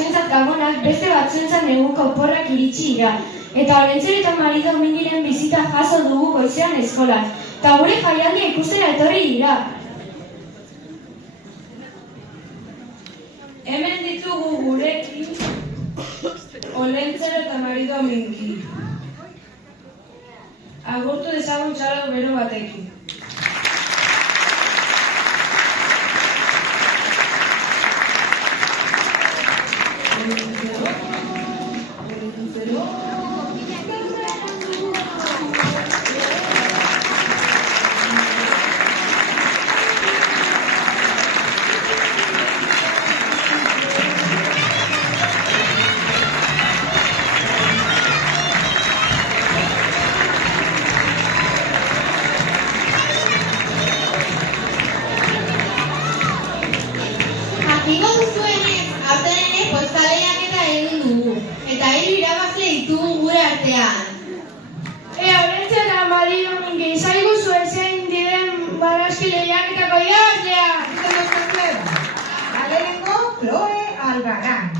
batzuentzat gabonak beste batzuentzat neguko oporrak iritsi dira. Eta Olentzero eta Mari Domingiren bizita jaso dugu goizean eskolan. Eta gure jaialdia ikustera etorri dira. Hemen ditugu gurekin Olentzero eta Mari Domingi. Agurtu dezagun txalo bero batekin. Jakingo duzuenez, aurten ere postal-lehiaketa egin dugu, eta 3 irabazle ditugu gure artean. Olentzero eta Mari Domingi, izaiguzu zein diren barazki lehiaketako irabazleak! Lehenengo, Chloe Albarán.